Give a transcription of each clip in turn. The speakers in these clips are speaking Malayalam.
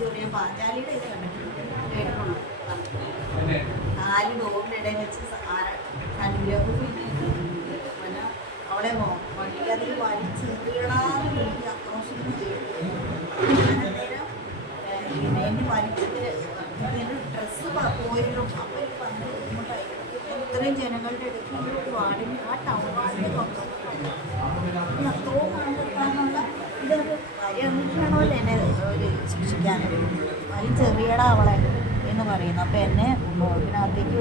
ചെറിയ പാഞ്ചാലിയുടെ ഇത് കണ്ടിട്ടുണ്ട് കേൾക്കണം. 4 ഡോറിൻ്റെ ഇടയിൽ വെച്ച് പിന്നെ അവിടെ വണ്ടിക്കതിൽ വലിച്ചെറിയണമെന്ന് എനിക്ക് ആക്രോശിക്കുന്നു ഞാനന്നേരം എന്നെ വലിച്ചിട്ട് ഡ്രസ്സ് പോയിടും. അപ്പോൾ എനിക്ക് ഭയങ്കര ബുദ്ധിമുട്ടായി. ഇത്രയും ജനങ്ങളുടെ ഇടയ്ക്ക് ഒരു വാർഡിന് ആ ടൗൺ വാർഡിനെ അത്രയും കാണുന്നുള്ള ഇതൊരു വരെയൊന്നിട്ടാണോ എന്നെ ഒരു ശിക്ഷിക്കാൻ വലിച്ചെറിയടാ അവളെ എന്ന് പറയുന്നു. അപ്പോൾ എന്നെ ഇതിനകത്തേക്ക്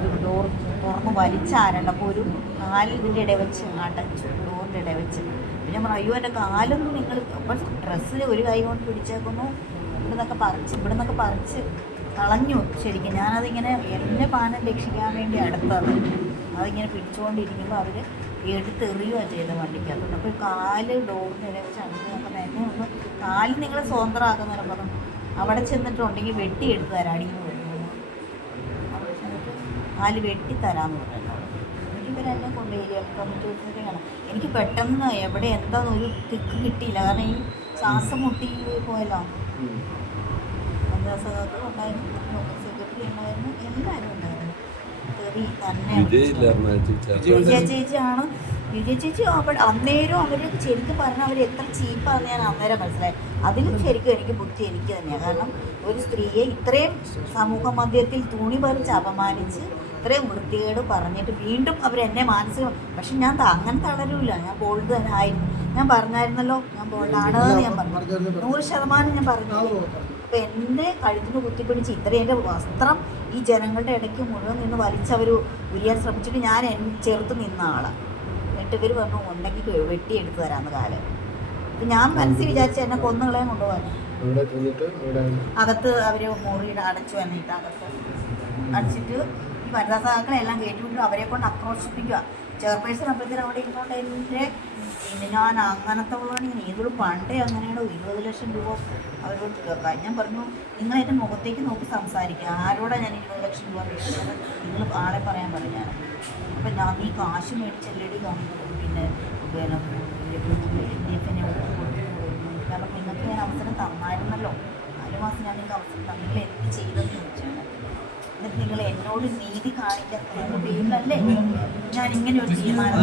ഒരു ഡോർ തുറന്ന് വലിച്ചാരണ്ട. അപ്പോൾ ഒരു കാലിൽ ഇതിൻ്റെ ഇടയിൽ വെച്ച് അടച്ചു, ഡോറിൻ്റെ ഇടയിൽ വെച്ച്. പിന്നെ പറഞ്ഞു അയ്യോ എൻ്റെ കാലൊന്നും നിങ്ങൾ അപ്പോൾ ഡ്രസ്സിൽ ഒരു കൈ കൊണ്ട് പിടിച്ചേക്കുന്നു, ഇവിടെ നിന്നൊക്കെ പറിച്ച് കളഞ്ഞു. ശരിക്കും ഞാനതിങ്ങനെ എൻ്റെ പാനം രക്ഷിക്കാൻ വേണ്ടി അടുത്തത് അതിങ്ങനെ പിടിച്ചുകൊണ്ടിരിക്കുമ്പോൾ അവർ എടുത്തെറിയുകയാണ് ചെയ്തത് വണ്ടിക്കകത്തോട്ട്. അപ്പോൾ കാല് ഡോറിൻ്റെ ഇടയിൽ വെച്ച് അങ്ങനെ അപ്പം എന്നെ ഒന്ന് കാല് നിങ്ങൾ സ്വതന്ത്രമാക്കുന്നവരെ പറഞ്ഞു അവിടെ ചെന്നിട്ടുണ്ടെങ്കിൽ വെട്ടിയെടുത്ത് തരാം, അടിയിൽ വരുന്നു അവിടെ ചെന്നിട്ട് കാല് വെട്ടിത്തരാമെന്ന് പറയുന്നത്. ഇവരെന്നെ കൊണ്ടുപോയി കമ്മിറ്റി ഓഫീസിലേക്ക് കാണാം. എനിക്ക് പെട്ടെന്ന് എവിടെ എന്താണെന്നൊരു തിക്ക് കിട്ടിയില്ല. കാരണം ഈ ശ്വാസം മുട്ടി പോയല്ലോ. പഞ്ചായത്ത് ഉണ്ടായിരുന്നു, സെക്രട്ടറി ഉണ്ടായിരുന്നു, എല്ലാവരും ഉണ്ടായിരുന്നു. തെറി തന്നെ. വിജയ ചേച്ചിയാണ്. വിജയ ചേച്ചി അവിടെ അന്നേരം അവർ ശരിക്കും പറഞ്ഞാൽ അവർ എത്ര ചീപ്പാണെന്ന് ഞാൻ അന്നേരം മനസ്സിലായി. അതിലും ശരിക്കും എനിക്ക് ബുദ്ധി എനിക്ക് തന്നെയാണ്. കാരണം ഒരു സ്ത്രീയെ ഇത്രയും സമൂഹ മധ്യത്തിൽ തുണി പറിച്ച് അപമാനിച്ച് ഇത്രയും വൃത്തികേട് പറഞ്ഞിട്ട് വീണ്ടും അവരെന്നെ മാനസികം. പക്ഷെ ഞാൻ അങ്ങനെ തളരൂല. ഞാൻ ബോൾഡ് തന്നെ ആയിരുന്നു. ഞാൻ പറഞ്ഞായിരുന്നല്ലോ ഞാൻ ബോൾഡാണെന്ന് ഞാൻ പറഞ്ഞു, 100% ഞാൻ പറഞ്ഞു. അപ്പോൾ എന്നെ കഴുത്തിന് കുത്തിപ്പിടിച്ച് ഇത്രയും എൻ്റെ വസ്ത്രം ഈ ജനങ്ങളുടെ ഇടയ്ക്ക് മുഴുവൻ നിന്ന് വലിച്ചവർ ഉരിയാൻ ശ്രമിച്ചിട്ട് ഞാൻ ചെറുത്ത് നിന്ന ആളാണ്. എന്നിട്ട് ഇവർ പറഞ്ഞു ഉണ്ടെങ്കിൽ വെട്ടിയെടുത്ത് തരാമെന്ന് കാലം. അപ്പം ഞാൻ മനസ്സിൽ വിചാരിച്ച എന്നെ കൊന്നുകളയാൻ കൊണ്ടുപോകാൻ. അകത്ത് അവർ മുറിയുടെ അടച്ചു വന്നിട്ട് അകത്ത് അടച്ചിട്ട് ഈ വനിതാ സഹാക്കളെല്ലാം കയറ്റിവിട്ടിട്ട് അവരെ കൊണ്ട് ആക്രോശിപ്പിക്കുക. ചെയർപേഴ്സൺ അപ്പോഴത്തേനും അവിടെ ഇരുന്നോണ്ട് എൻ്റെ പിന്നെ ഞാൻ അങ്ങനത്തെ ഉള്ളതാണെങ്കിൽ ഏതൊരു പണ്ടേ അങ്ങനെയാണോ 20 ലക്ഷം രൂപ അവരോട് കേൾക്കാം. ഞാൻ പറഞ്ഞു നിങ്ങൾ എൻ്റെ മുഖത്തേക്ക് നോക്കി സംസാരിക്കുക, ആരോടാണ് ഞാൻ 20 ലക്ഷം രൂപ മേടിച്ചത്, നിങ്ങൾ ആളെ പറയാൻ പറഞ്ഞു. ഞാൻ അപ്പം ഞാൻ ഈ കാശ് മേടിച്ചെല്ലടി കാണിക്കുന്നത് പിന്നെ കാരണം നിങ്ങൾക്ക് ഞാൻ അവസരം തന്നായിരുന്നല്ലോ, 4 മാസം ഞാൻ നിങ്ങൾക്ക് അവസരം തന്നു, നിങ്ങൾ എന്ത് ചെയ്തെന്ന് ചോദിച്ചാണ്. എന്നിട്ട് നിങ്ങൾ എന്നോട് നീതി കാണിക്കാൻ പേരിലല്ലേ ഞാൻ ഇങ്ങനെ ഒരു തീരുമാനം